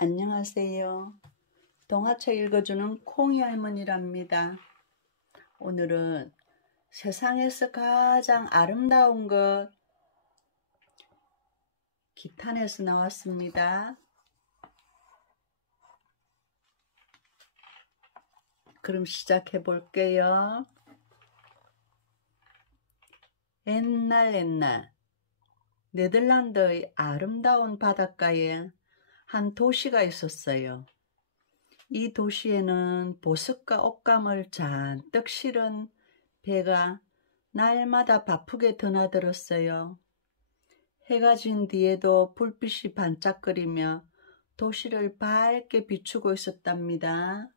안녕하세요. 동화책 읽어주는 콩이 할머니랍니다. 오늘은 세상에서 가장 아름다운 것 기탄에서 나왔습니다. 그럼 시작해 볼게요. 옛날 네덜란드의 아름다운 바닷가에 한 도시가 있었어요. 이 도시에는 보석과 옷감을 잔뜩 실은 배가 날마다 바쁘게 드나들었어요. 해가 진 뒤에도 불빛이 반짝거리며 도시를 밝게 비추고 있었답니다.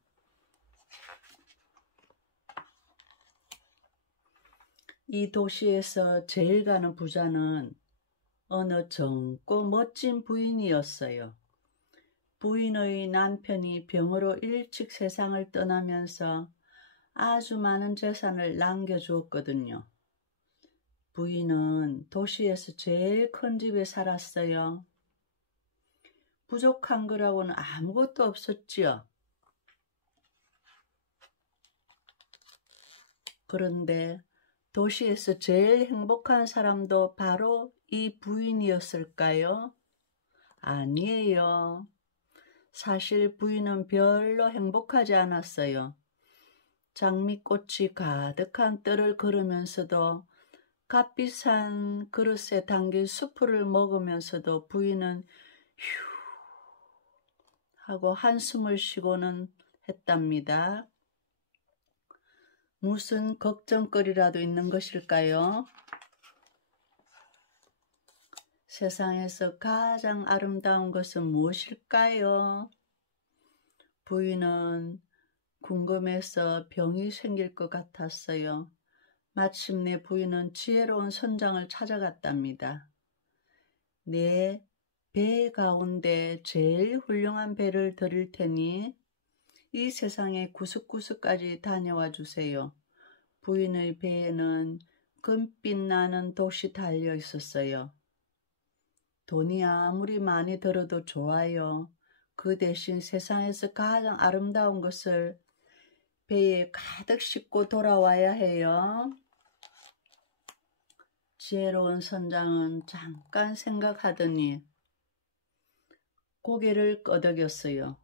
이 도시에서 제일 가는 부자는 어느 젊고 멋진 부인이었어요. 부인의 남편이 병으로 일찍 세상을 떠나면서 아주 많은 재산을 남겨주었거든요. 부인은 도시에서 제일 큰 집에 살았어요. 부족한 거라고는 아무것도 없었지요. 그런데 도시에서 제일 행복한 사람도 바로 이 부인이었을까요? 아니에요. 사실 부인은 별로 행복하지 않았어요. 장미꽃이 가득한 뜰을 걸으면서도 값비싼 그릇에 담긴 수프를 먹으면서도 부인은 휴 하고 한숨을 쉬고는 했답니다. 무슨 걱정거리라도 있는 것일까요? 세상에서 가장 아름다운 것은 무엇일까요? 부인은 궁금해서 병이 생길 것 같았어요. 마침내 부인은 지혜로운 선장을 찾아갔답니다. 내 배 가운데 제일 훌륭한 배를 드릴 테니 이 세상의 구석구석까지 다녀와 주세요. 부인의 배에는 금빛 나는 돛이 달려 있었어요. 돈이 아무리 많이 들어도 좋아요. 그 대신 세상에서 가장 아름다운 것을 배에 가득 싣고 돌아와야 해요. 지혜로운 선장은 잠깐 생각하더니 고개를 끄덕였어요.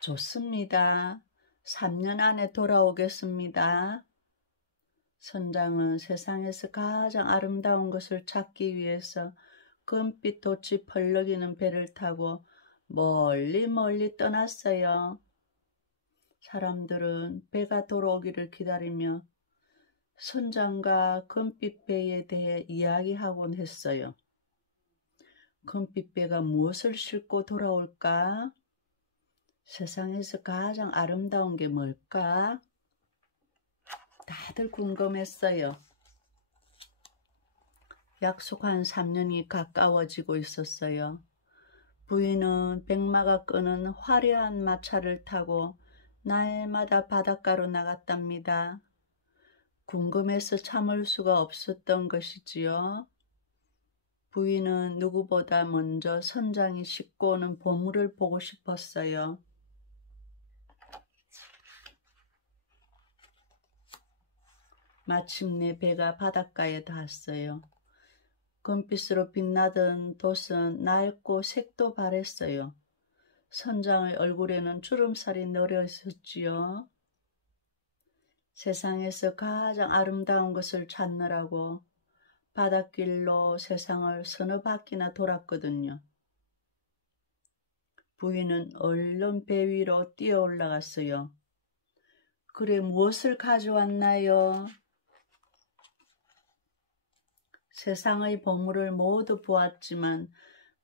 좋습니다. 3년 안에 돌아오겠습니다. 선장은 세상에서 가장 아름다운 것을 찾기 위해서 금빛 돛이 펄럭이는 배를 타고 멀리 떠났어요. 사람들은 배가 돌아오기를 기다리며 선장과 금빛 배에 대해 이야기하곤 했어요. 금빛 배가 무엇을 싣고 돌아올까? 세상에서 가장 아름다운 게 뭘까? 다들 궁금했어요. 약속한 3년이 가까워지고 있었어요. 부인은 백마가 끄는 화려한 마차를 타고 날마다 바닷가로 나갔답니다. 궁금해서 참을 수가 없었던 것이지요. 부인은 누구보다 먼저 선장이 싣고 오는 보물을 보고 싶었어요. 마침내 배가 바닷가에 닿았어요. 금빛으로 빛나던 돛은 낡고 색도 바랬어요. 선장의 얼굴에는 주름살이 내려 있었지요. 세상에서 가장 아름다운 것을 찾느라고 바닷길로 세상을 서너 바퀴나 돌았거든요. 부인은 얼른 배 위로 뛰어 올라갔어요. 그래, 무엇을 가져왔나요? 세상의 보물을 모두 보았지만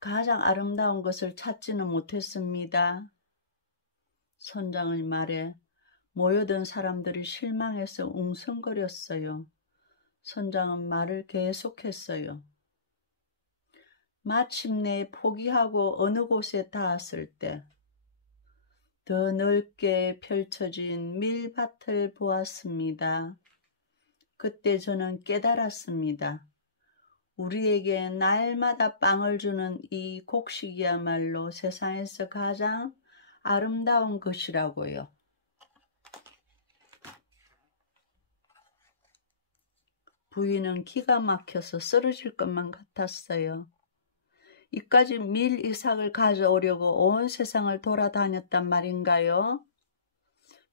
가장 아름다운 것을 찾지는 못했습니다. 선장의 말에 모여든 사람들이 실망해서 웅성거렸어요. 선장은 말을 계속했어요. 마침내 포기하고 어느 곳에 닿았을 때 더 넓게 펼쳐진 밀밭을 보았습니다. 그때 저는 깨달았습니다. 우리에게 날마다 빵을 주는 이 곡식이야말로 세상에서 가장 아름다운 것이라고요. 부인은 기가 막혀서 쓰러질 것만 같았어요. 이까지 밀 이삭을 가져오려고 온 세상을 돌아다녔단 말인가요?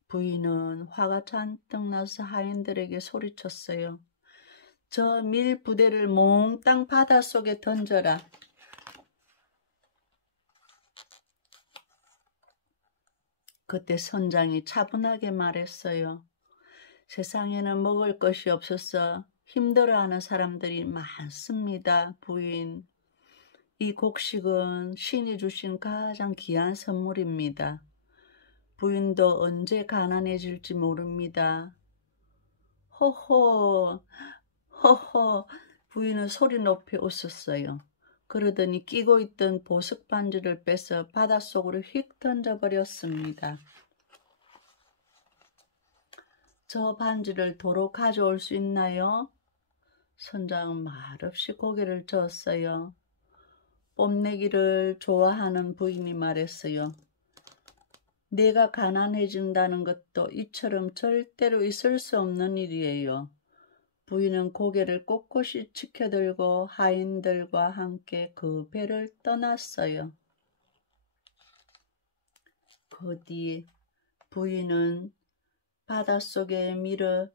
부인은 화가 잔뜩 나서 하인들에게 소리쳤어요. 저 밀 부대를 몽땅 바닷속에 던져라. 그때 선장이 차분하게 말했어요. 세상에는 먹을 것이 없어서 힘들어하는 사람들이 많습니다, 부인. 이 곡식은 신이 주신 가장 귀한 선물입니다. 부인도 언제 가난해질지 모릅니다. 호호, 호호. 부인은 소리 높이 웃었어요. 그러더니 끼고 있던 보석 반지를 빼서 바닷속으로 휙 던져버렸습니다. 저 반지를 도로 가져올 수 있나요? 선장은 말없이 고개를 저었어요. 뽐내기를 좋아하는 부인이 말했어요. 내가 가난해진다는 것도 이처럼 절대로 있을 수 없는 일이에요. 부인은 고개를 꼿꼿이 치켜들고 하인들과 함께 그 배를 떠났어요. 그 뒤 부인은 바닷속에 밀어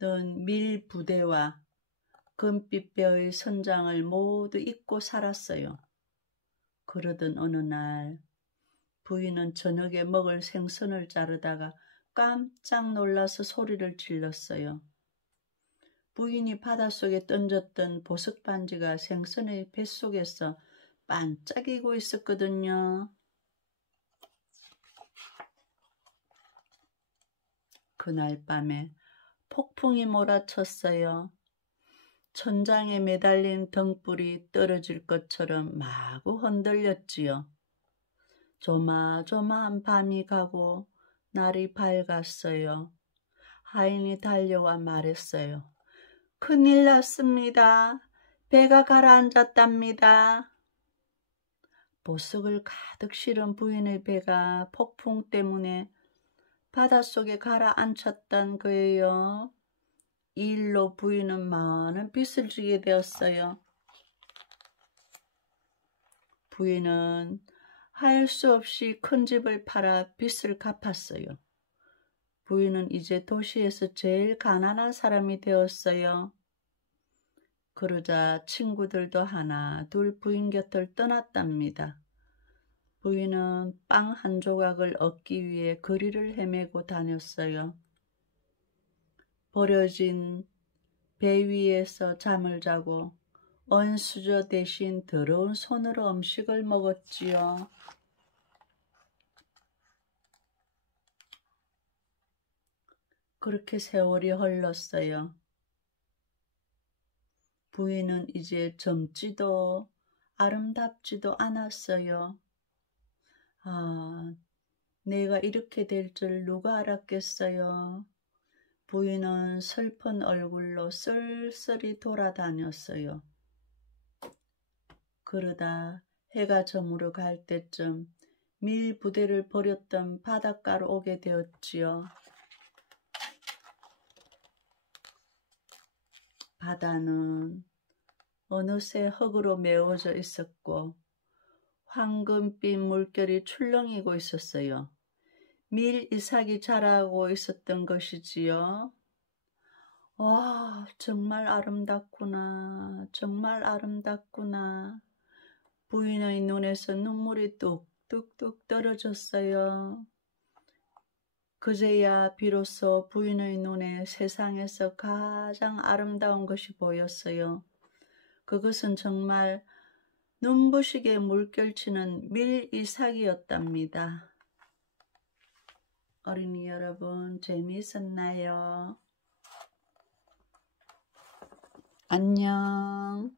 넣은 밀 부대와 금빛뼈의 선장을 모두 잊고 살았어요. 그러던 어느 날 부인은 저녁에 먹을 생선을 자르다가 깜짝 놀라서 소리를 질렀어요. 부인이 바닷속에 던졌던 보석 반지가 생선의 뱃속에서 반짝이고 있었거든요. 그날 밤에 폭풍이 몰아쳤어요. 천장에 매달린 등불이 떨어질 것처럼 마구 흔들렸지요. 조마조마한 밤이 가고 날이 밝았어요. 하인이 달려와 말했어요. 큰일 났습니다. 배가 가라앉았답니다. 보석을 가득 실은 부인의 배가 폭풍 때문에 바닷속에 가라앉혔단 거예요. 이 일로 부인은 많은 빚을 지게 되었어요. 부인은 할 수 없이 큰 집을 팔아 빚을 갚았어요. 부인은 이제 도시에서 제일 가난한 사람이 되었어요. 그러자 친구들도 하나 둘 부인 곁을 떠났답니다. 부인은 빵 한 조각을 얻기 위해 거리를 헤매고 다녔어요. 버려진 배 위에서 잠을 자고 언수저 대신 더러운 손으로 음식을 먹었지요. 그렇게 세월이 흘렀어요. 부인은 이제 젊지도 아름답지도 않았어요. 아, 내가 이렇게 될 줄 누가 알았겠어요. 부인은 슬픈 얼굴로 쓸쓸히 돌아다녔어요. 그러다 해가 저물어 갈 때쯤 밀 부대를 버렸던 바닷가로 오게 되었지요. 바다는 어느새 흙으로 메워져 있었고 황금빛 물결이 출렁이고 있었어요. 밀 이삭이 자라고 있었던 것이지요. 와, 정말 아름답구나. 정말 아름답구나. 부인의 눈에서 눈물이 뚝뚝뚝 떨어졌어요. 그제야 비로소 부인의 눈에 세상에서 가장 아름다운 것이 보였어요. 그것은 정말 눈부시게 물결치는 밀 이삭이었답니다. 어린이 여러분, 재미있었나요? 안녕.